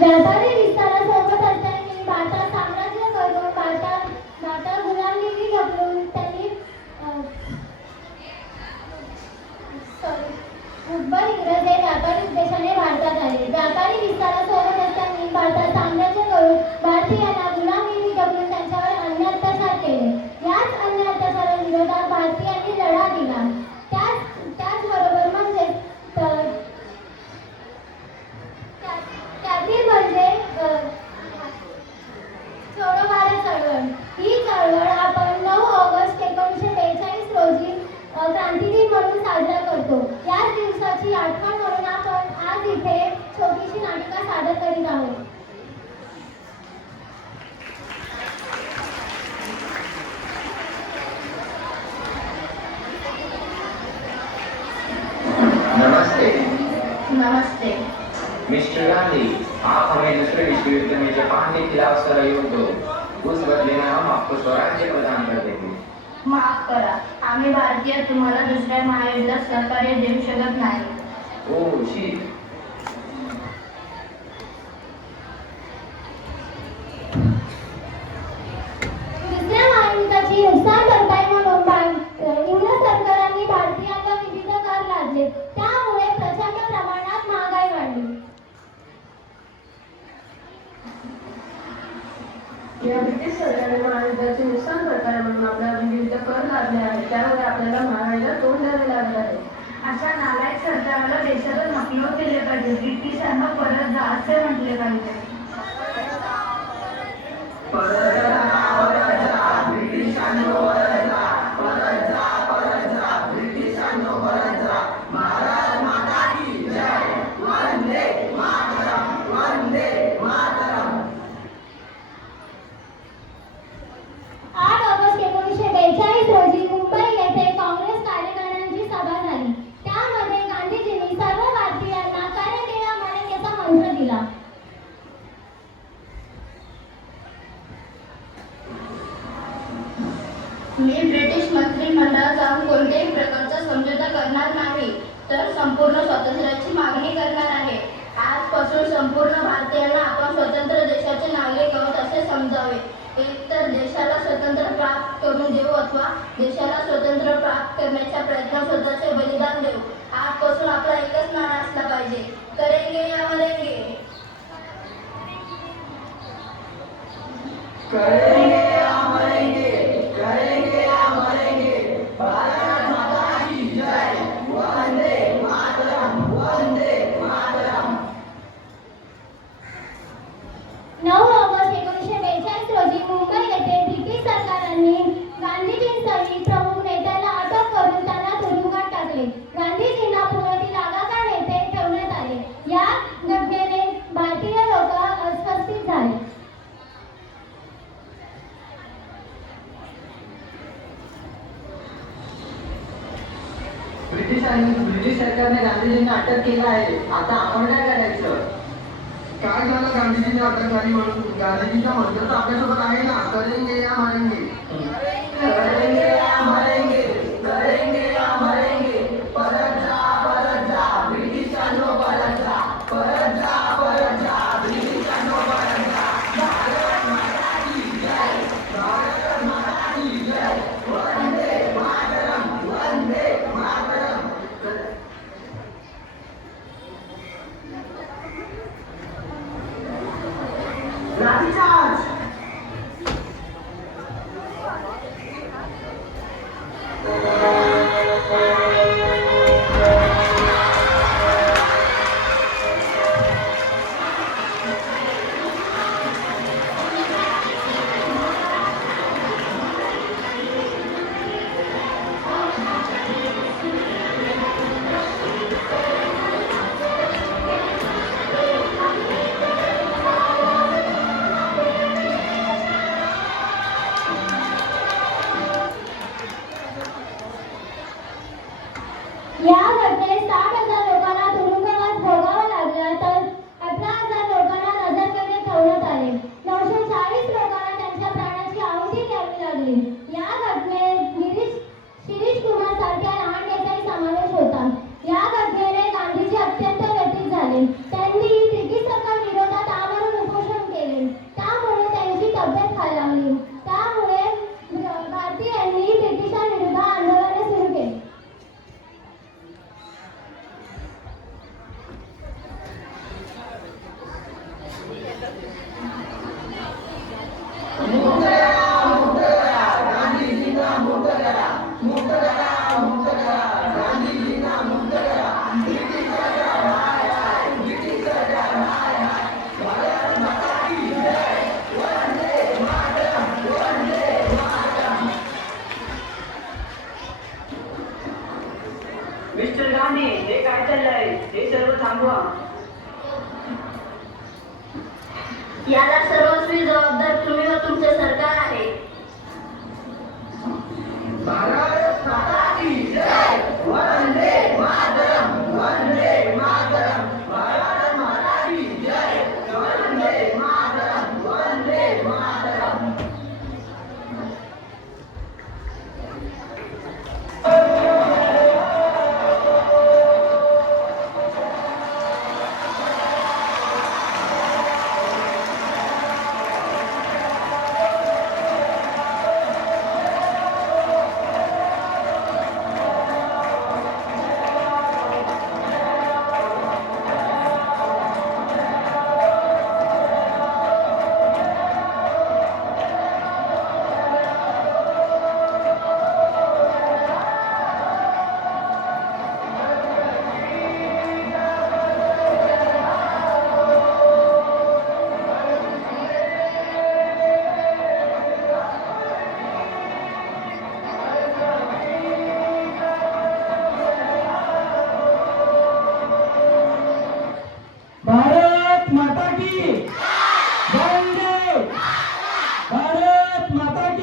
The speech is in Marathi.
व्यापारी विस्तारासोबत असताना भारतात साम्राज्य करून भारतात गुलामगिरी ढकलून त्यांनी मुघल इंग्रज हे व्यापारी उद्देशाने भारतात आले. व्यापारी विस्तारासोबत असताना भारतात साम्राज्य करून भारतीयांना गुलामगिरी ढकलून त्यांच्यावर अन्य अत्याचार केले. याच अन्य अत्याचाराविरोधात भारतीयांनी लढा दिला. त्याचबरोबर म्हणजे त्यातील म्हणजे छोडो भारत चळवळ. ही चळवळ आपण 9 ऑगस्ट 1942 रोजी क्रांती दिन म्हणून साजरा करतो. याच दिवसाची आठवण म्हणून आपण आज इथे छोटीशी नाटिका सादर करीत आहोत. नमस्ते. नमस्ते मिस्टर गांधी, आप हमें दूसरे विश्व युद्ध में जापान के खिलाफ सहयोग दो, उस बदले में हम आपको स्वराज्य प्रदान कर देंगे. माफ करा, आम्ही भारतीय तुम्हाला दुसऱ्या महायुद्धात सहकार्य देऊ शकत नाही. Oh shit. दुसऱ्या महायुद्धाची नुकसान भरपाई म्हणून इंग्रज सरकारांनी भारतीयांवर विविध कर लादले. त्यामुळे प्रचंड प्रमाणात महागाई वाढली. या ब्रिटिश सरकारने महायुद्धाचे नुकसान भरपाई म्हणून आपल्याला विविध कर लादले आहेत. त्यामुळे आपल्याला महागाईला तोंड द्यावे लागत आहे. अशा नालायक सरकारला देशातून हकलून केले पाहिजे. ब्रिटिशांना परत जा असे म्हटले पाहिजे. रोजी मुंबई येथे काँग्रेस कार्यकर्त्यांची सभा झाली. त्यामध्ये गांधीजींनी सर्व भारतीयांना करेंगे मरेंगेचा मंत्र दिला. मी ब्रिटिश मंत्रिमंडळात जाऊन कोणत्याही प्रकारचा समझोता करणार नाही, तर संपूर्ण स्वातंत्र्याची मागणी करणार आहे. आजपासून संपूर्ण भारतीयांना आपण स्वतंत्र देशाचे नागरिक आहोत असे समजावे. एकतर देशाला स्वातंत्र्य प्राप्त करून देऊ अथवा देशाला स्वातंत्र्य प्राप्त करण्याच्या प्रयत्नात स्वतःचे बलिदान देऊ. आजपासून आपला एकच नारा असला पाहिजे, करेंगे या मरेंगे. करेंगे या मरेंगे, करेंगे या मरेंगे. भारत माता की जय. वंदे मातरम, वंदे मातरम. 9 ऑगस्ट 1942 रोजी मुंबई येथे ब्रिटिश सरकारांनी गांधीजींसहित प्रमुख नेत्याला अटक करून त्यांना तुरुंगात टाकले. गांधीजींना पुण्यातील आगाखान येथे ठेवण्यात आले. या घटनेने भारतीय लोक अस्वस्थित झाले. ब्रिटिश सरकारने गांधीजींना अटक केलं आहे. आता आपण काय करायचं? काय झालं? गांधीजींना अटक झाली म्हणून गांधीजींचा मंत्र तर आपल्यासोबत आहे ना. करेंगे या मरेंगे, करेंगे या मरेंगे, करेंगे या मरेंगे. परत जा ब्रिटिशांनो, परत जा, परत जा ब्रिटिशांनो, परत जा. भारत माता की जय, भारत माता की जय. वंदे मातरम, वंदे मातरम. लाठीचार्ज. या घटनेत 60,000 लोकांना तुरुंगवास भोगावा लागला, तर 18,000 लोकांना नजरकैदेत ठेवण्यात आले. 940 लोकांना त्यांच्या प्राणाची आहुती द्यावी लागली. या घटनेत शिरीष कुमार सारख्या लहान नेत्याचा समावेश होता. या घटनेने गांधीजी अत्यंत व्यथित झाले. त्यांनी ब्रिटिश सरकार विरोधात हे काय चाललंय? हे सर्व थांबवा. याला सर्वस्वी जबाबदार तुम्ही व तुमचे सरकार आहे. महाराज